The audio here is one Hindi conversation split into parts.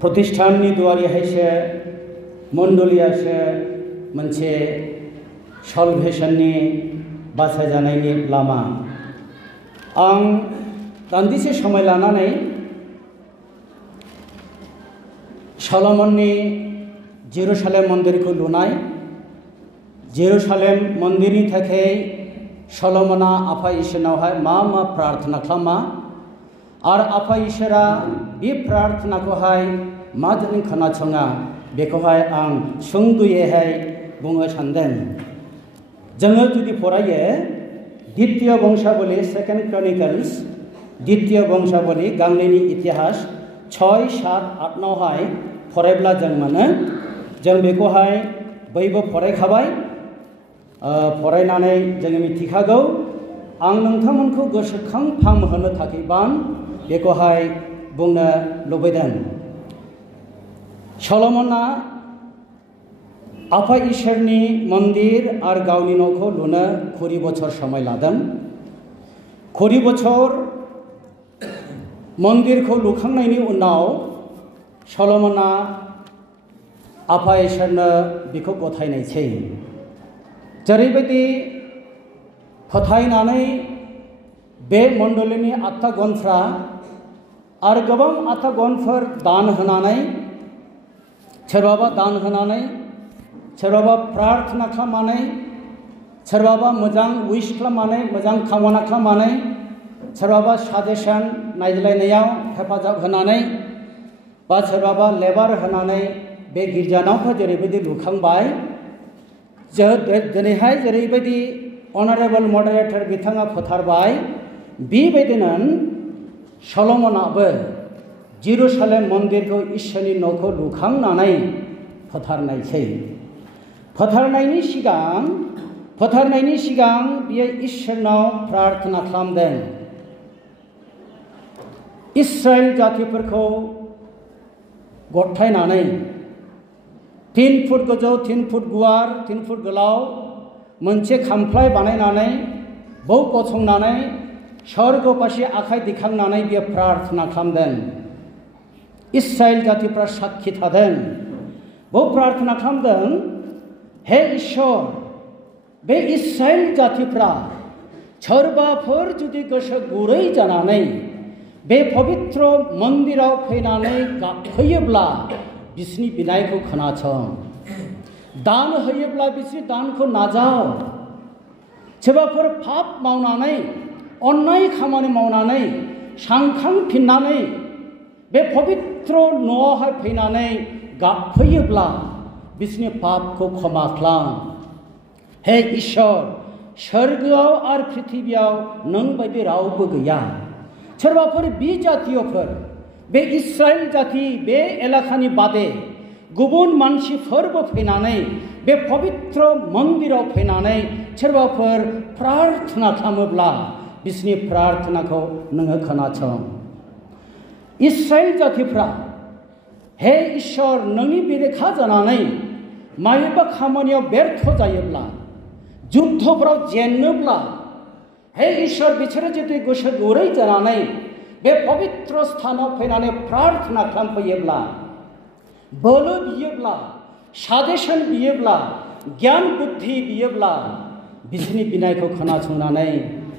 प्रतिष्ठाननि दुवारिहायसो मण्डलियासो मोनसे सल्भेशननि बासायजानायनि लामा। आं दान्दिसे समय लानानै सलमननि जेरुसालेम मन्दिरखौ लुनाय, जेरुसालेम मन्दिरनि थाखाय सलमना आफा इसोरनावहाय मा प्रार्थना खालामा आरो आफा इसोरा बे प्रार्थनाखौहाय माजों खोनासङा बेखौहाय आं सुंद'यैहाय बुंनो सानदों। जोङो जुदि फरायो द्वितीय वंशावली सेकेंड क्रनिकल्स द्वितीय वंशावली गांनैनि इतिहास 6, 7, 8 नावहाय फरायब्ला जों मोनो। जों बेखौहाय बयबो फरायखाबाय, फरायनानै जोङो मिथिखागौ। आं नोंथांमोनखौ गोसोखांहोनो थाखाय बेखौहाय बुंनो लुबैदों। सलमना आफा इसोरनि मन्दिर आरो गावनि न'खौ लुनो 20 बोसोर समय लादों। 20 बोसोर मन्दिरखौ लुखांनायनि उनाव सलमना आफा इसोरनो बेखौ गथायनायसै। जेरैबायदि फोथायनानै बे मण्डलिनि आत्ता गनफ्रा आरो गोबां आत्ता गनफोर दान होनानै, सोरबाबा दान होनानै, सोरबाबा प्रार्थना खालामनानै, सोरबाबा मोजां उइस खालामनानै, मोजां कामना खालामनानै, सोरबाबा साजेसन नायज्लायनायाव हेफाजाब होनानै, बा सोरबाबा लेबार होनानै बे गिर्जानावखौ जेरैबायदि लुखांबाय, दिनैहाय जेरैबायदि अनारेबल मडारेटर बिथाङा फोथारबाय, बेबायदिनो सलमनाबो जेरुसालेम मन्दिरखौ इसोरनि न'खौ लुखांनानै फोथारनायसै। फोथारनायनि सिगां बियो इसोरनाव प्रार्थना खालामदों। इस्राएल जातिफोरखौ गथायनानै 3 फुट गोजौ, 3 फुट गुवार, 3 फुट गोलाव मोनसे खामफ्लाय बानायनानै बाव गसंनानै स्वर्ग फारसे आखाइ दिखांनानै बियो प्रार्थना खालामदों। इस्राएल जातिफ्रा साक्षि थादों। बाव प्रार्थना खालामदों, हे इसोर, बे इस्राएल जातिफ्रा सोरबाफोर जुदि गोसो गुरै जानानै बे पवित्र मन्दिराव फैनानै गाबफैयोब्ला बिसोरनि बिनायखौ खोनासं, दान होयोब्ला बिसोरनि दानखौ नाजाव, सोरबाफोर पाप मावनानै, अन्नाय खामानि मावनानै सानखांफिननानै बे पवित्र न'आवहाय फैनानै गाबफैयोब्ला बिसोरनि पापखौ क्षमा खालाम। हे इसोर, सोरगोआव आरो पृथिबियाव नों बायदि रावबो गैया। सोरबाफोर बे जातिफोर, बे इस्राएल जाति, बे एलाकानि बादे गुबुन मानसिफोरबो फैनानै बे पवित्र मन्दिराव फैनानै सोरबाफोर प्रार्थना खालामोब्ला बिसोरनि प्रार्थनाखौ नोङो खोनासं। इस्राएल जातिफ्रा, हे इसोर, नोंनि बेरेखा जानानै माबेबा खामानियाव बेर्थ जायोब्ला, जुद्धफोराव जेनोब्ला, हे इसोर, बिसोरो जुदि गोसो गुरै जानानै बे पवित्र स्थानाव फैनानै प्रार्थना खालामफैयोब्ला, बोलो बियोब्ला, साजेसन बियोब्ला, गियान बुद्धि बियोब्ला बिसोरनि बिनायखौ खोनासंनानै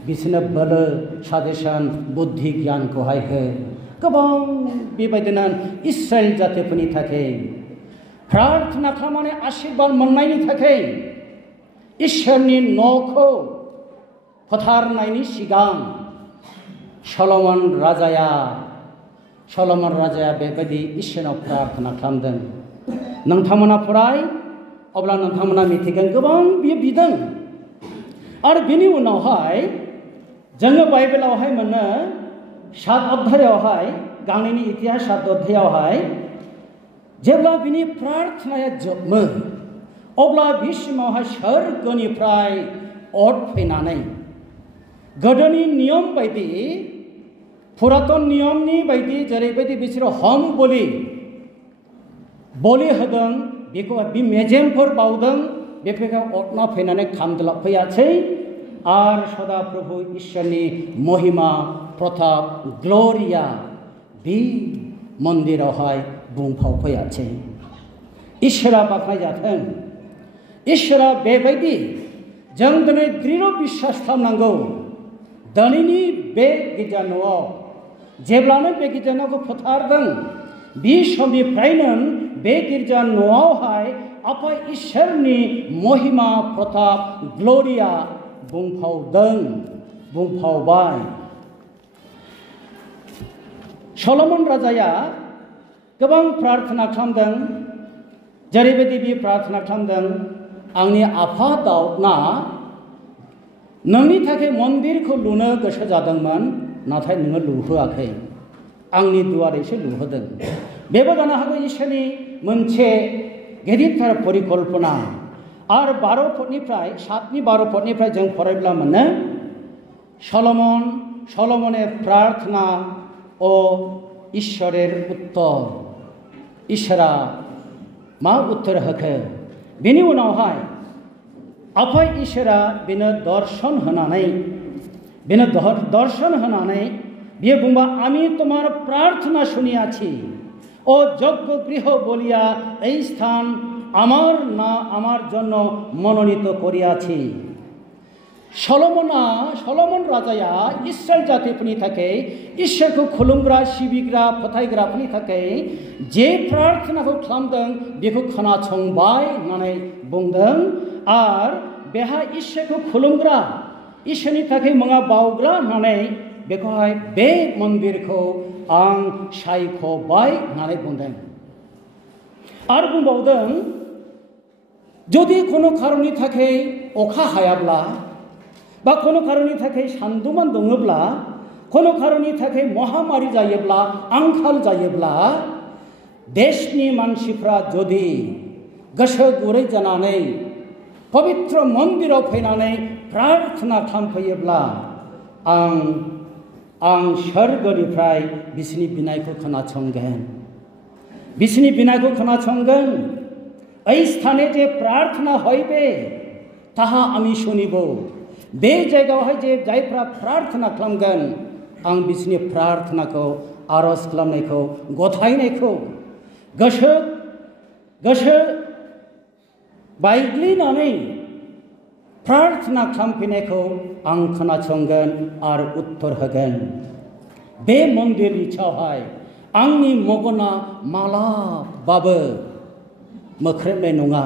बिसोरनो बोलो, साजेसन, बुद्धि, गियानखौहाय हो। गोबां बेबायदिनो इस्राएल जातिफोरनि थाखाय प्रार्थना खालामनानै आशीर्बाद मोननायनि थाखाय इसोरनि न'खौ फोथारनायनि सिगां सलमन राजाया बेबायदि इसोरनाव प्रार्थना खालामदों। नोंथांमोना फराय, अब्ला नोंथांमोना मिथिगोन गोबां बियो बिदों। आरो बिनि उनावहाय जोङो बाइबेलावहाय मोनो 7 अध्यायावहाय, गांनैनि इतिहास 7 अध्यायावहाय, जेब्ला बिनि प्रार्थनाया जोबो अब्ला बे समावहाय सोरगोनिफ्राय अर फैनानै गोदोनि नियम बायदि, पुरातन नियमनि बायदि जेरैबायदि बिसोरो होम बलि होदों, बेखौ बे मेजेमफोर बावदों, बेफोरखौ अरना फैनानै खामद्लाबफैयासै। आरो सदा प्रभु इसोरनि महिमा, प्रताप, ग्ल'रिया बे मन्दिरावहाय बुंफावफैयासै। इसोरा बाख्नायजाथों। इसोरा बेबायदि जों दिनै दृढ़ बिश्वास खालामनांगौ। दिनैनि बे गिर्जा न'आव जेब्लानो बे गिर्जा न'खौ फोथारदों बे समनिफ्रायनो बे गिर्जा न'आवहाय आफा इसोरनि महिमा प्रताप ग्ल'रिया बुंफावदों, बुंफावबाय। सल'मन राजाया गोबां प्रार्थना खालामदों। जेरैबायदि बे प्रार्थना खालामदों, आंनि आफा दाउदना नोंनि थाखाय मन्दिरखौ लुनो गोसो जादोंमोन, नाथाय नोङो लुहोआखै, आंनि दुवारैसो लुहोदों। बेबो जानो हागौ इसोरनि मोनसे गिदिरथार परिकल्पना। आरो 12 पदनिफ्राय 7नि 12 पदनिफ्राय जों फरायब्ला मोनो सल'मने प्रार्थना ও ঈশ্বরের উত্তর। ঈশ্বরা मा उत्तर होखो? बेनि उनावहाय आफा इसोरा बेनो दर्शन होनानै बियो बुंबा আমি তোমার প্রার্থনা শুনিয়াছি ও যজ্ঞ গৃহ বলিয়া এই স্থান আমার জন্য মনোনীত করিয়াছি। सलमन राजाया इस्राएल जातिफोरनि थाखाय इसोरखौ खुलुमग्रा सिबिग्रा फोथायग्राफोरनि थाखाय जे प्रार्थनाखौ खालामदों बेखौ खोनासंबाय होननानै बुंदों। आरो बेहा इसोरखौ खुलुमग्रा इसोरनि थाखाय मुङा बावग्रा होननानै बेखौहाय बे मन्दिरखौ आं सायख'बाय होननानै बुंदों। आरो बुंबावदों, जुदि कोनो खारननि थाखाय अखा हायाब्ला बा कोनो खारननि थाखाय सान्दुङा दुङोब्ला, कोनो खारननि थाखाय महामारी जायोब्ला, आंखाल जायोब्ला, देशनि मानसिफ्रा जुदि गोसो गुरै जानानै पवित्र मन्दिराव फैनानै प्रार्थना खालामफैयोब्ला आं सोरगोनिफ्राय बिसोरनि बिनायखौ खोनासंगोन, बिसोरनि बिनायखौ खोनासंगोन। এই স্থানে যে প্রার্থনা হইবে তাহা আমি শুনিব। बे जायगायावहाय जे जायफ्रा प्रार्थना खालामगोन आं बिसोरनि प्रार्थनाखौ आरज खालामनायखौ गथायनायखौ गोसो बायग्लिनानै प्रार्थना खालामफैनायखौ आं खोनासंगोन आरो उत्तर होगोन। बे मन्दिरनि सायावहाय आंनि मगना मालाबाबो मोख्रेबनाय नङा।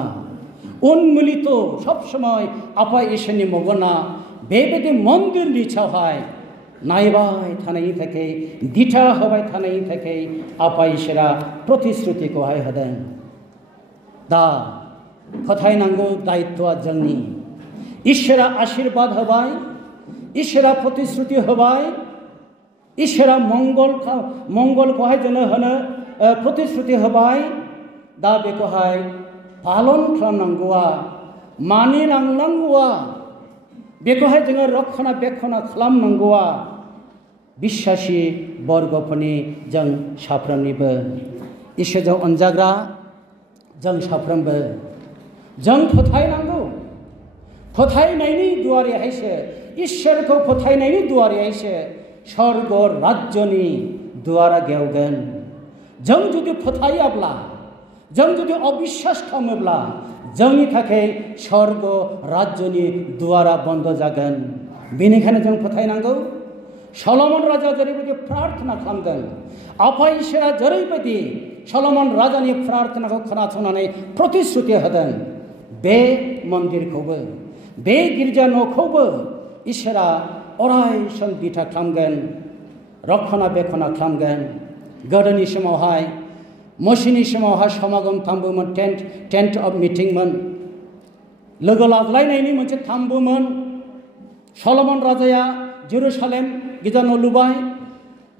उनमूलित सब समय आफा इसोरनि मगना बेबायदि मन्दिरनि सायावहाय नायबाय थानायनि थाखाय, दिथा होबाय थानायनि थाखाय आफा इसोरा प्रतिश्रुतिखौहाय होदों। दा फोथायनांगौ दायित्वआ जोंनि। इसोरा आशीर्बाद होबाय, इसोरा प्रतिश्रुति होबाय, इसोरा मंगलखौहाय जोंनो होनो प्रतिश्रुति होबाय। दा बेखौहाय पालन खालामनांगौआ, मानिलांनांगौआ, बेखौहाय जोङो रक्षणाबेक्षण खालामनांगौआ बिश्वासी बर्गफोरनि जों साफ्रोमनिबो, इसोरजों अनजाग्रा जों साफ्रोमबो जों फोथायनांगौ। फोथायनायनि दुवारैहायसो, इसोरखौ फोथायनायनि दुवारैहायसो स्वर्ग राज्यनि दुवारा गेवगोन। जों जुदि फोथायाब्ला, जों जुदि अबिश्वास खालामोब्ला जोंनि थाखाय स्वर्ग राज्यनि दुवारा बन्द जागोन। बेनिखायनो जों फोथायनांगौ। सलमन राजा जेरैबायदि प्रार्थना खालामदों, आफा इसोरा जेरैबायदि सलमन राजानि प्रार्थनाखौ खोनासंनानै प्रतिश्रुति होदों, बे मन्दिरखौबो, बे गिर्जा न'खौबो इसोरा अराय सम बिथा खालामगोन, रक्षणाबेक्षण खालामगोन। गोदोनि समावहाय मसीनि समावहाय समागम थाम्बुमोन, टेन्ट अफ मिटिंमोन, लोगो लाज्लायनायनि मोनसे थाम्बुमोन। सलमन राजाया जेरुसालेम गिर्जा न' लुबाय।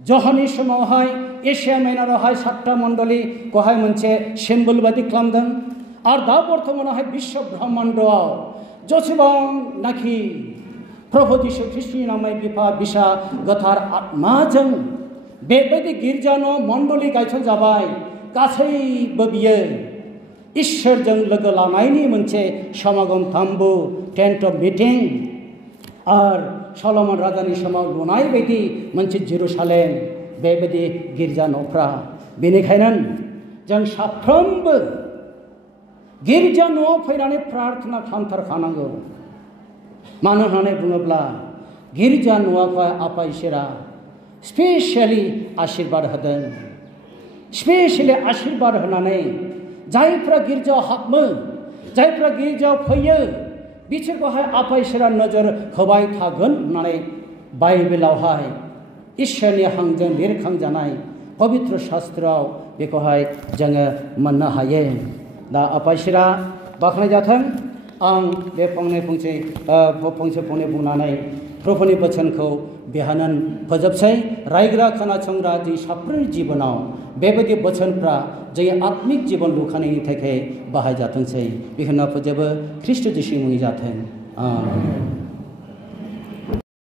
जहनि समावहाय एशिया माइनरावहाय 7टा मण्डलीखौहाय मोनसे सिम्बल बायदि खालामदों। आरो दा बर्थमानावहाय विश्व ब्रह्माण्डआव जेसेबांनाखि प्रभु जिशु ख्रिस्टनि नामै बिफा बिसा गोथार आत्माजों बेबायदि गिर्जा न' मण्डली गायसनजाबाय, गासैबो बियो इसोरजों लोगो लानायनि मोनसे समागम थाम्बु, टेन्ट अफ मिटिं। आरो सलमन राजानि समाव लुनाय बायदि मोनसे जेरुसालेम बेबायदि गिर्जा न'फ्रा। बेनिखायनो जों साफ्रोमबो गिर्जा न'आव फैनानै प्रार्थना खालामथारखानांगौ। मानो होननानै बुङोब्ला गिर्जा न'आवहाय आफा इसोरा स्पेसियेलि आशीर्बाद होदों। स्पेसियेलि आशीर्बाद होनानै जायफ्रा गिर्जायाव हाबो, जायफ्रा गिर्जायाव फैयो, बिसोरखौहाय आफा इसोरा नोजोर होबाय थागोन होननानै बाइबेलावहाय इसोरनि हांजों लिरखांजानाय पबित्र शास्त्रआव बेखौहाय जोङो मोननो हायो। दा आफा इसोरा बाख्नाय जाथों। आं बे फंनै बुंनानै प्रभुनि बोसोनखौ बेहायनो फोजोबसै। रायग्रा खोनासंग्रा जों साफ्रोमनि जिबनाव बेबायदि बोसोनफ्रा जोंनि आत्मिक जिबन लुखानायनि थाखाय बाहायजाथोंसै। बेखौनो फोजोबो ख्रिस्ट जिसुनि मुङै जाथों। आमेन।